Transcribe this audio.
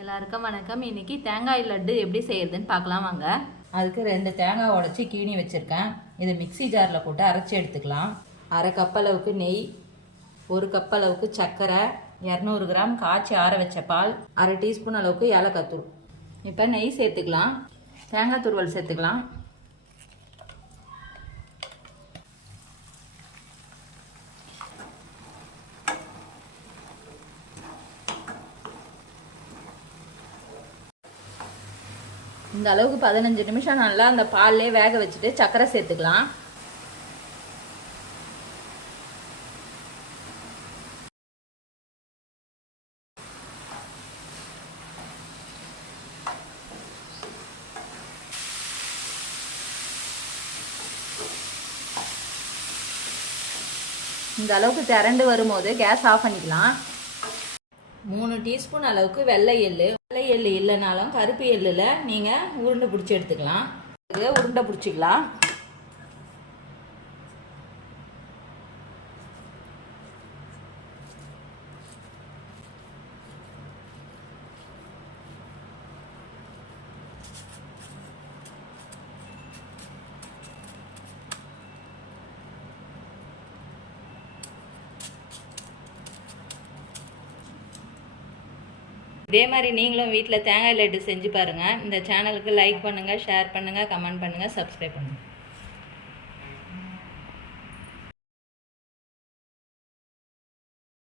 எல்லாருக்கும் வணக்கம். இன்னைக்கு தேங்காய் லட்டு எப்படி செய்யறதுன்னு பார்க்கலாம் வாங்க. அதுக்கு ரெண்டு தேங்காய் உடச்சி கீனி வச்சுருக்கேன். இதை மிக்ஸி ஜாரில் போட்டு அரைச்சி எடுத்துக்கலாம். அரை கப் அளவுக்கு நெய் ஒரு கப் அளவுக்கு சர்க்கரை இரநூறு கிராம் காய்ச்சி ஆற வச்ச பால் அரை டீஸ்பூன் அளவுக்கு ஏலக்காய் தூள். இப்போ நெய் சேர்த்துக்கலாம். தேங்காய் துருவல் சேர்த்துக்கலாம். இந்த அளவுக்கு பதினஞ்சு நிமிஷம் நல்லா அந்த பால்லே வேக வச்சுட்டு சர்க்கரை சேர்த்துக்கலாம். இந்த அளவுக்கு திரண்டு வரும்போது கேஸ் ஆஃப் பண்ணிக்கலாம். மூணு டீஸ்பூன் அளவுக்கு வெள்ளை எள்ளு. வெள்ளை எள்ளு இல்லைனாலும் கருப்பு எள்ளில் நீங்கள் உருண்டை பிடிச்சி எடுத்துக்கலாம். உருண்டை பிடிச்சிக்கலாம். இதே மாதிரி நீங்களும் வீட்டில் தேங்காய் லட்டு செஞ்சு பாருங்கள் இந்த சேனலுக்கு லைக் பண்ணுங்கள் ஷேர் பண்ணுங்கள் கமெண்ட் பண்ணுங்கள் சப்ஸ்கிரைப் பண்ணுங்கள்